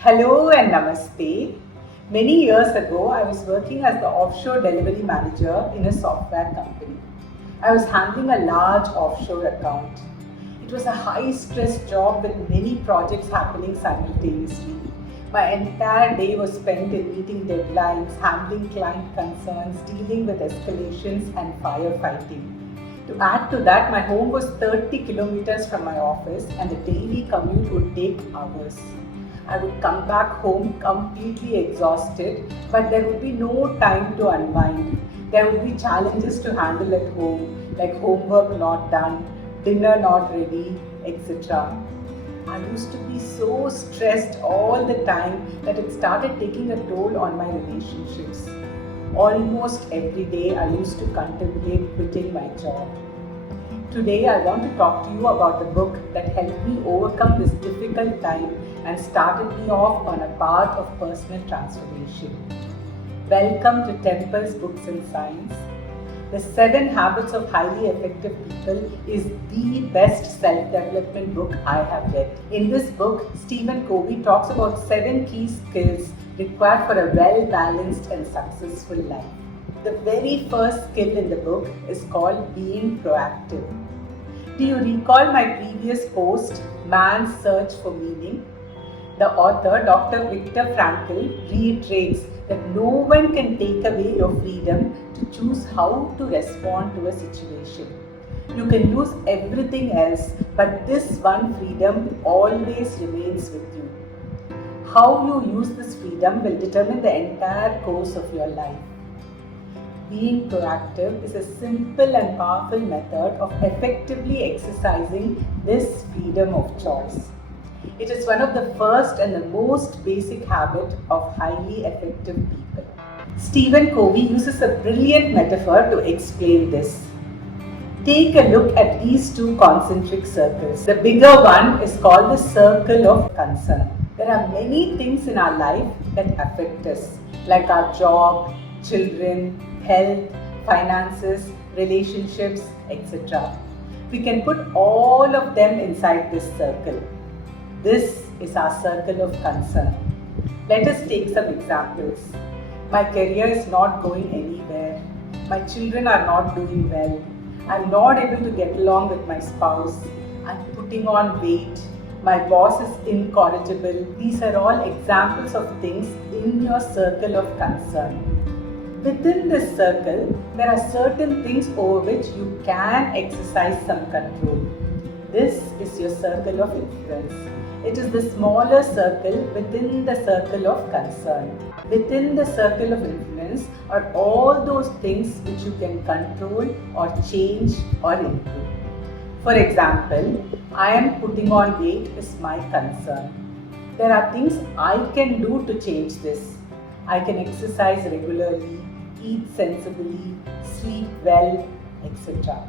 Hello and namaste. Many years ago, I was working as the offshore delivery manager in a software company. I was handling a large offshore account. It was a high stress job with many projects happening simultaneously. My entire day was spent in meeting deadlines, handling client concerns, dealing with escalations, and firefighting. To add to that, my home was 30 kilometers from my office, and the daily commute would take hours. I would come back home completely exhausted, but there would be no time to unwind. There would be challenges to handle at home, like homework not done, dinner not ready, etc. I used to be so stressed all the time that it started taking a toll on my relationships. Almost every day, I used to contemplate quitting my job. Today, I want to talk to you about the book that helped me overcome this difficult time and started me off on a path of personal transformation. Welcome to Temple's Books and Science. The 7 Habits of Highly Effective People is the best self-development book I have read. In this book, Stephen Covey talks about 7 key skills required for a well-balanced and successful life. The very first skill in the book is called being proactive. Do you recall my previous post, Man's Search for Meaning? The author, Dr. Viktor Frankl, reiterates that no one can take away your freedom to choose how to respond to a situation. You can lose everything else, but this one freedom always remains with you. How you use this freedom will determine the entire course of your life. Being proactive is a simple and powerful method of effectively exercising this freedom of choice. It is one of the first and the most basic habit of highly effective people. Stephen Covey uses a brilliant metaphor to explain this. Take a look at these 2 concentric circles. The bigger one is called the circle of concern. There are many things in our life that affect us, like our job, children, health, finances, relationships, etc. We can put all of them inside this circle. This is our circle of concern. Let us take some examples. My career is not going anywhere. My children are not doing well. I'm not able to get along with my spouse. I'm putting on weight. My boss is incorrigible. These are all examples of things in your circle of concern. Within this circle, there are certain things over which you can exercise some control. This is your circle of influence. It is the smaller circle within the circle of concern. Within the circle of influence are all those things which you can control or change or improve. For example, I am putting on weight is my concern. There are things I can do to change this. I can exercise regularly, eat sensibly, sleep well, etc.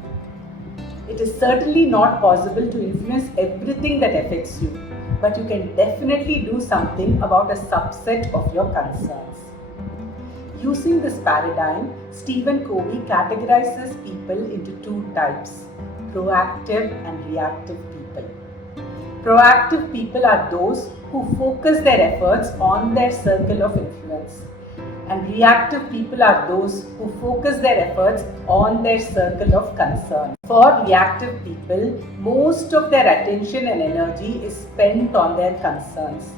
It is certainly not possible to influence everything that affects you, but you can definitely do something about a subset of your concerns. Using this paradigm, Stephen Covey categorizes people into 2 types, proactive and reactive people. Proactive people are those who focus their efforts on their circle of influence, and reactive people are those who focus their efforts on their circle of concern. For reactive people, most of their attention and energy is spent on their concerns.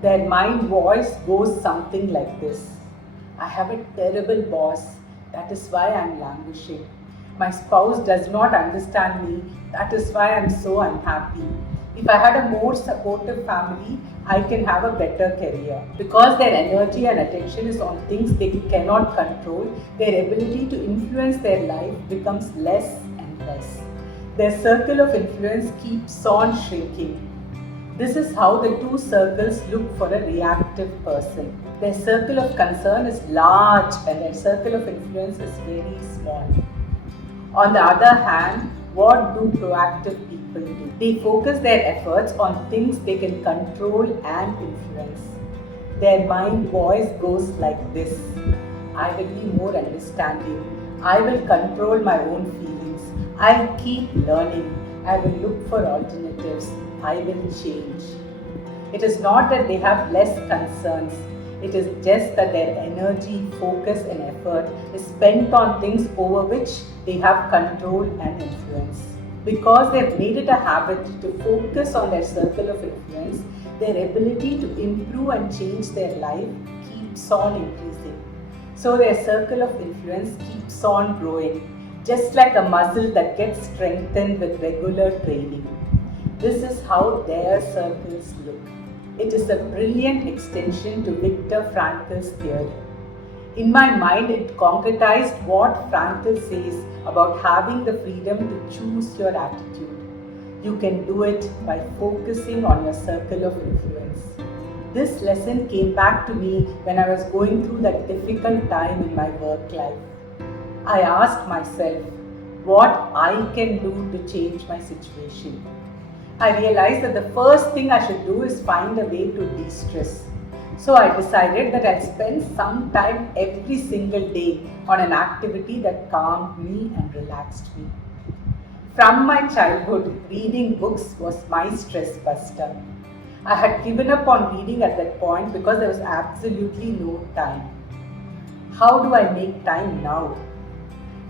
Their mind voice goes something like this. I have a terrible boss, that is why I am languishing. My spouse does not understand me, that is why I am so unhappy. If I had a more supportive family, I can have a better career. Because their energy and attention is on things they cannot control, their ability to influence their life becomes less and less. Their circle of influence keeps on shrinking. This is how the 2 circles look for a reactive person. Their circle of concern is large and their circle of influence is very small. On the other hand, what do proactive people do? They focus their efforts on things they can control and influence. Their mind voice goes like this. I will be more understanding. I will control my own feelings. I'll keep learning. I will look for alternatives. I will change. It is not that they have less concerns. It is just that their energy, focus, and effort is spent on things over which they have control and influence. Because they have made it a habit to focus on their circle of influence, their ability to improve and change their life keeps on increasing. So their circle of influence keeps on growing, just like a muscle that gets strengthened with regular training. This is how their circles look. It is a brilliant extension to Viktor Frankl's theory. In my mind, it concretized what Frankl says about having the freedom to choose your attitude. You can do it by focusing on your circle of influence. This lesson came back to me when I was going through that difficult time in my work life. I asked myself what I can do to change my situation. I realized that the first thing I should do is find a way to de-stress. So I decided that I'd spend some time every single day on an activity that calmed me and relaxed me. From my childhood, reading books was my stress buster. I had given up on reading at that point because there was absolutely no time. How do I make time now?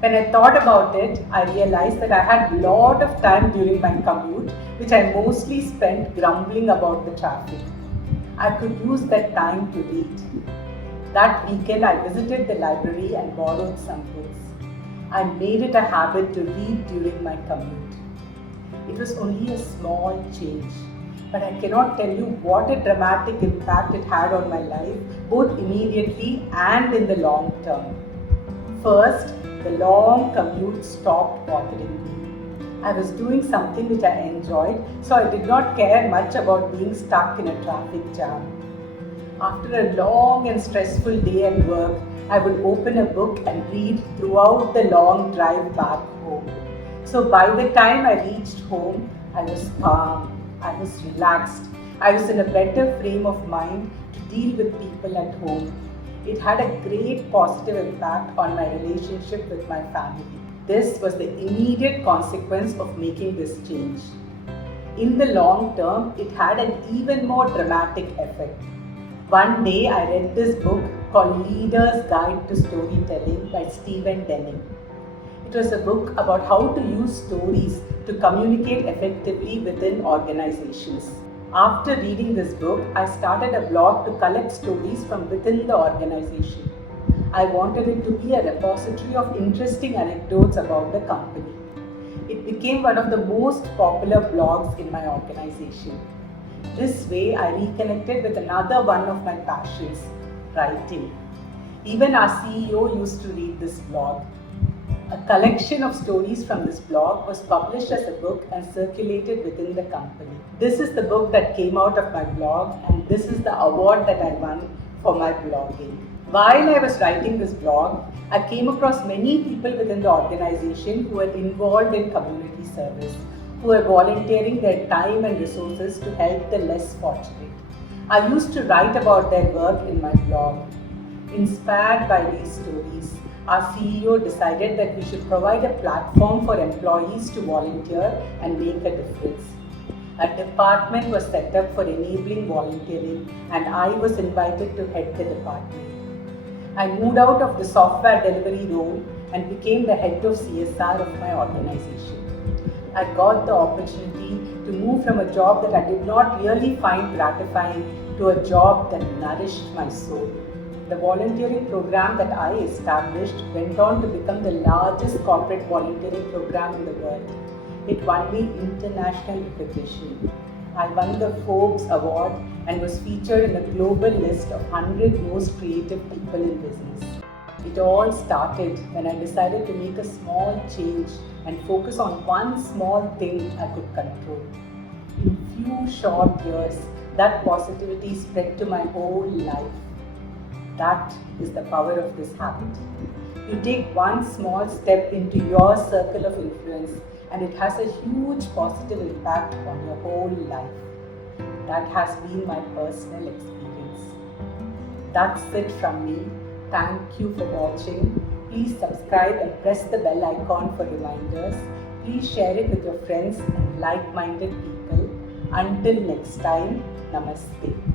When I thought about it, I realized that I had a lot of time during my commute, which I mostly spent grumbling about the traffic. I could use that time to read. That weekend, I visited the library and borrowed some books. I made it a habit to read during my commute. It was only a small change, but I cannot tell you what a dramatic impact it had on my life, both immediately and in the long term. First, the long commute stopped bothering me. I was doing something which I enjoyed, so I did not care much about being stuck in a traffic jam. After a long and stressful day at work, I would open a book and read throughout the long drive back home. So by the time I reached home, I was calm, I was relaxed, I was in a better frame of mind to deal with people at home. It had a great positive impact on my relationship with my family. This was the immediate consequence of making this change. In the long term, it had an even more dramatic effect. One day, I read this book called Leader's Guide to Storytelling by Stephen Covey. It was a book about how to use stories to communicate effectively within organizations. After reading this book, I started a blog to collect stories from within the organization. I wanted it to be a repository of interesting anecdotes about the company. It became one of the most popular blogs in my organization. This way, I reconnected with another one of my passions, writing. Even our CEO used to read this blog. A collection of stories from this blog was published as a book and circulated within the company. This is the book that came out of my blog, and this is the award that I won for my blogging. While I was writing this blog, I came across many people within the organization who were involved in community service, who were volunteering their time and resources to help the less fortunate. I used to write about their work in my blog. Inspired by these stories, our CEO decided that we should provide a platform for employees to volunteer and make a difference. A department was set up for enabling volunteering, and I was invited to head the department. I moved out of the software delivery role and became the head of CSR of my organization. I got the opportunity to move from a job that I did not really find gratifying to a job that nourished my soul. The volunteering program that I established went on to become the largest corporate volunteering program in the world. It won me international recognition. I won the Forbes Award and was featured in the global list of 100 most creative people in business. It all started when I decided to make a small change and focus on one small thing I could control. In few short years, that positivity spread to my whole life. That is the power of this habit. You take one small step into your circle of influence, and it has a huge positive impact on your whole life. That has been my personal experience. That's it from me. Thank you for watching. Please subscribe and press the bell icon for reminders. Please share it with your friends and like-minded people. Until next time, namaste.